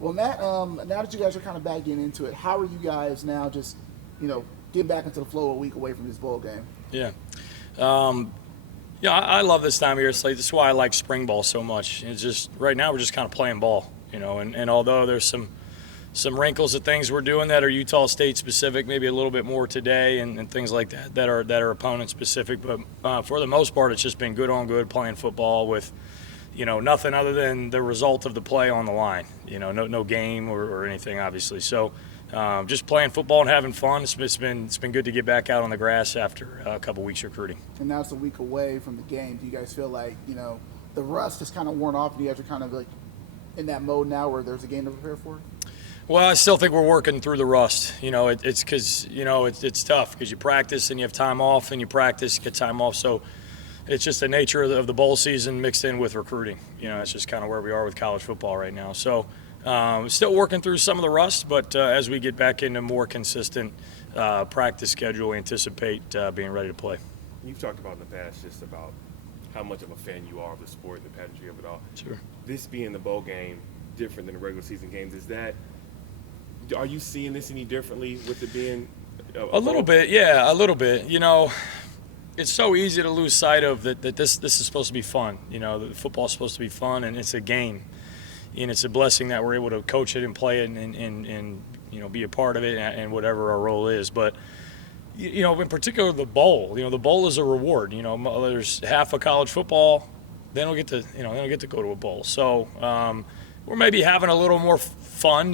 Well, Matt, now that you guys are kind of back getting into it, how are you guys now just, getting back into the flow a week away from this bowl game? Yeah. Um, yeah, I love this time of year. It's like, this is why I like spring ball so much. It's just right now we're just kind of playing ball, and although there's some wrinkles of things we're doing that are Utah State specific, maybe a little bit more today and things like that are opponent specific. But for the most part, it's just been good on good playing football with nothing other than the result of the play on the line. No game or anything obviously. So just playing football and having fun. It's been good to get back out on the grass after a couple weeks recruiting. And now it's a week away from the game. Do you guys feel like, the rust is kind of worn off and you guys are kind of like in that mode now where there's a game to prepare for? Well, I still think we're working through the rust. It's because it's tough because you practice and you have time off, and you practice, get time off. So it's just the nature of the bowl season mixed in with recruiting. It's just kind of where we are with college football right now. So still working through some of the rust, but as we get back into more consistent practice schedule, we anticipate being ready to play. You've talked about in the past just about how much of a fan you are of the sport and the pageantry of it all. Sure. This being the bowl game, different than the regular season games, are you seeing this any differently with it being a little bit? Yeah, a little bit. It's so easy to lose sight of that this is supposed to be fun. The football's supposed to be fun, and it's a game. And it's a blessing that we're able to coach it and play it and be a part of it and whatever our role is. But in particular the bowl. The bowl is a reward. There's half of college football, they don't get to go to a bowl. So we're maybe having a little more fun.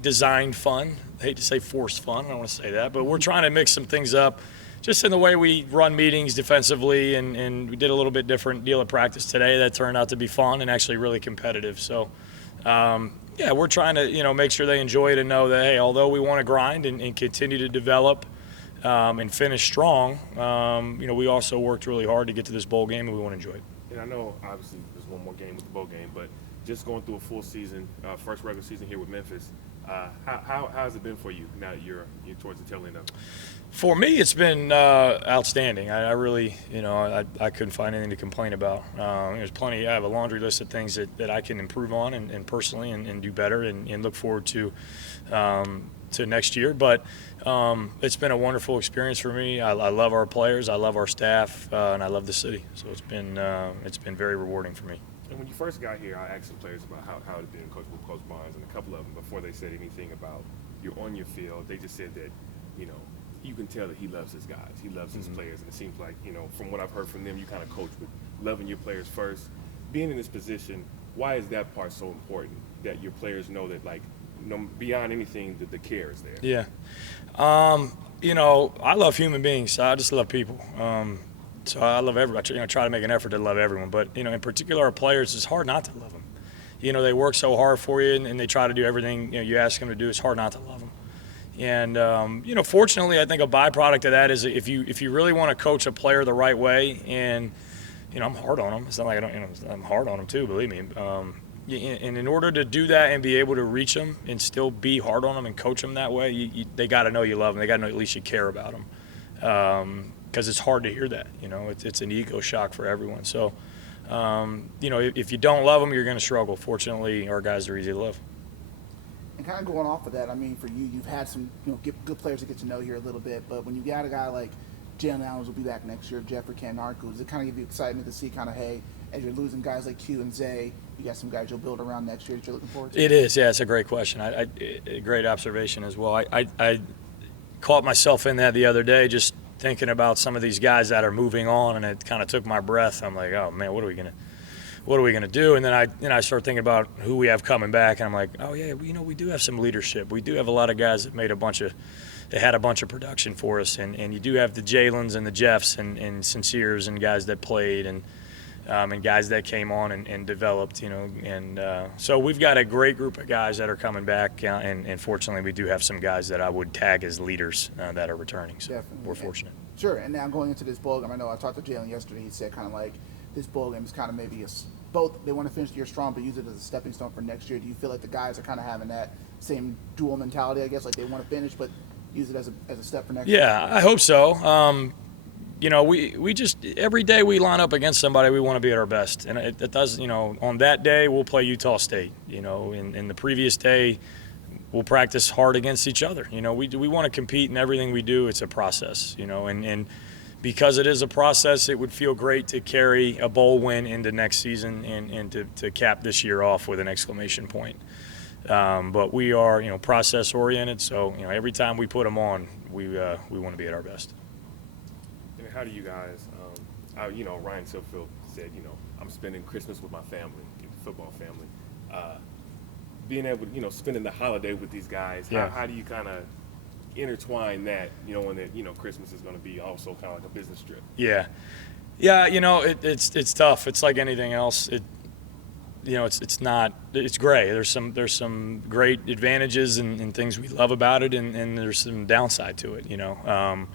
Designed fun. I hate to say forced fun. I don't want to say that, but we're trying to mix some things up. Just in the way we run meetings defensively, and we did a little bit different deal at practice today that turned out to be fun and actually really competitive. So, we're trying to make sure they enjoy it and know that, hey, although we want to grind and continue to develop and finish strong, we also worked really hard to get to this bowl game, and we want to enjoy it. And I know obviously there's one more game with the bowl game, but just going through a full season, first regular season here with Memphis, how has it been for you now that you're towards the tail end of it? For me, it's been outstanding. I really, I couldn't find anything to complain about. There's plenty. I have a laundry list of things that I can improve on and personally and do better and look forward to next year. But it's been a wonderful experience for me. I love our players, I love our staff, and I love the city. So it's been very rewarding for me. And when you first got here, I asked some players about how it had been coached with Coach Barnes, and a couple of them, before they said anything about you're on your field, they just said that, you can tell that he loves his guys, he loves his players, and it seems like, from what I've heard from them, you kind of coach with loving your players first. Being in this position, why is that part so important, that your players know that, like, beyond anything, that the care is there? Yeah. I love human beings. I just love people. So I love everybody. Try to make an effort to love everyone. But, in particular, our players, it's hard not to love them. They work so hard for you, and they try to do everything you ask them to do. It's hard not to love them. And, fortunately, I think a byproduct of that is if you really want to coach a player the right way, and, I'm hard on them. It's not like I don't, I'm hard on them too, believe me. And in order to do that and be able to reach them and still be hard on them and coach them that way, they got to know you love them. They got to know at least you care about them. Because it's hard to hear that. It's an ego shock for everyone. So, if you don't love them, you're going to struggle. Fortunately, our guys are easy to love. And kind of going off of that, I mean, for you, you've had some good players to get to know here a little bit, but when you got a guy like Jalen Allen will be back next year, Jeffrey Canarco, does it kind of give you excitement to see kind of, hey, as you're losing guys like Q and Zay, you got some guys you'll build around next year that you're looking forward to? It is, yeah. It's a great question. A great observation as well. I caught myself in that the other day, just thinking about some of these guys that are moving on, and it kind of took my breath. I'm like, oh man, what are we gonna do? And then I start thinking about who we have coming back, and I'm like, oh yeah, we do have some leadership. We do have a lot of guys that had a bunch of production for us, and you do have the Jalen's and the Jeffs and Sinceres and guys that played and guys that came on and developed, so we've got a great group of guys that are coming back, and fortunately we do have some guys that I would tag as leaders that are returning, so Definitely. We're fortunate. Sure, and now going into this bowl game, I know I talked to Jalen yesterday, he said kind of like this bowl game is kind of maybe both they want to finish the year strong but use it as a stepping stone for next year. Do you feel like the guys are kind of having that same dual mentality, I guess, like they want to finish but use it as a step for next year? Yeah, I hope so. you know, we just every day we line up against somebody, we want to be at our best, and it does. You know, on that day we'll play Utah State. You know, in the previous day we'll practice hard against each other. You know, we want to compete in everything we do. It's a process. You know, and because it is a process, it would feel great to carry a bowl win into next season and to cap this year off with an exclamation point. But we are, you know, process oriented. So, you know, every time we put them on, we want to be at our best. And how do you guys, you know, Ryan Silverfield said, you know, I'm spending Christmas with my family, the football family. Being able to, you know, spending the holiday with these guys, Yeah. how do you kind of intertwine that, you know, when that, you know, Christmas is going to be also kind of like a business trip? Yeah, you know, it's tough. It's like anything else. You know, it's gray. There's some great advantages and things we love about it, and there's some downside to it. You know,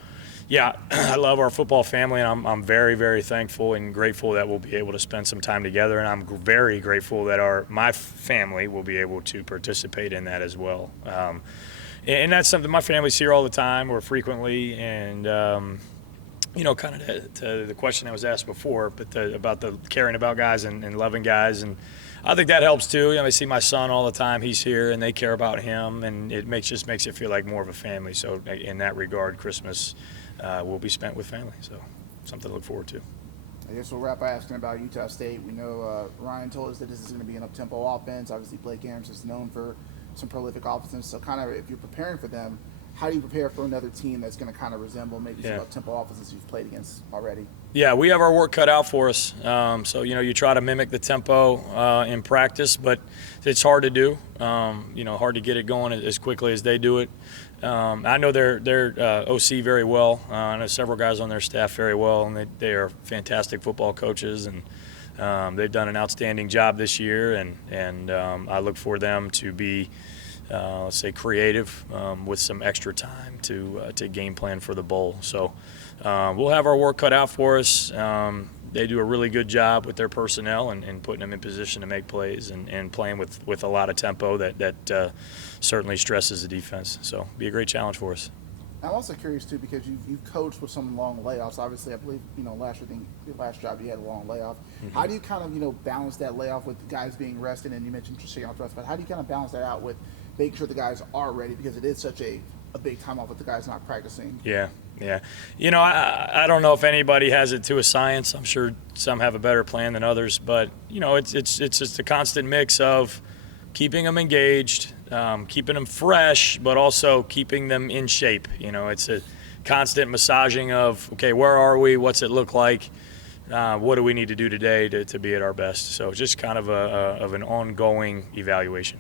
yeah, I love our football family, and I'm very, very thankful and grateful that we'll be able to spend some time together, and I'm very grateful that my family will be able to participate in that as well. And that's something my family's here all the time or frequently, and you know, kind of to the question that was asked before, but about the caring about guys and loving guys, and I think that helps too. You know, I see my son all the time; he's here, and they care about him, and it just makes it feel like more of a family. So in that regard, Christmas will be spent with family. So something to look forward to. I guess we'll wrap by asking about Utah State. We know Ryan told us that this is going to be an up-tempo offense. Obviously, Blake Ahrens is known for some prolific offenses. So kind of if you're preparing for them, how do you prepare for another team that's going to kind of resemble maybe some up-tempo offenses you've played against already? Yeah, we have our work cut out for us. So, you know, you try to mimic the tempo in practice, but it's hard to do. You know, hard to get it going as quickly as they do it. I know their OC very well. I know several guys on their staff very well, and they are fantastic football coaches, and they've done an outstanding job this year, and I look for them to be let's say creative with some extra time to game plan for the bowl. So we'll have our work cut out for us. They do a really good job with their personnel and putting them in position to make plays and playing with a lot of tempo that certainly stresses the defense. So it'll be a great challenge for us. I'm also curious too because you've coached with some long layoffs. Obviously, I believe last job you had a long layoff. Mm-hmm. How do you kind of balance that layoff with the guys being rested? And you mentioned Tracion Thrust, but how do you kind of balance that out with making sure the guys are ready because it is such a big time off with the guys not practicing? Yeah. You know, I don't know if anybody has it to a science. I'm sure some have a better plan than others, but you know, it's just a constant mix of keeping them engaged, keeping them fresh, but also keeping them in shape. You know, it's a constant massaging of, okay, where are we? What's it look like? What do we need to do today to be at our best? So just kind of an ongoing evaluation.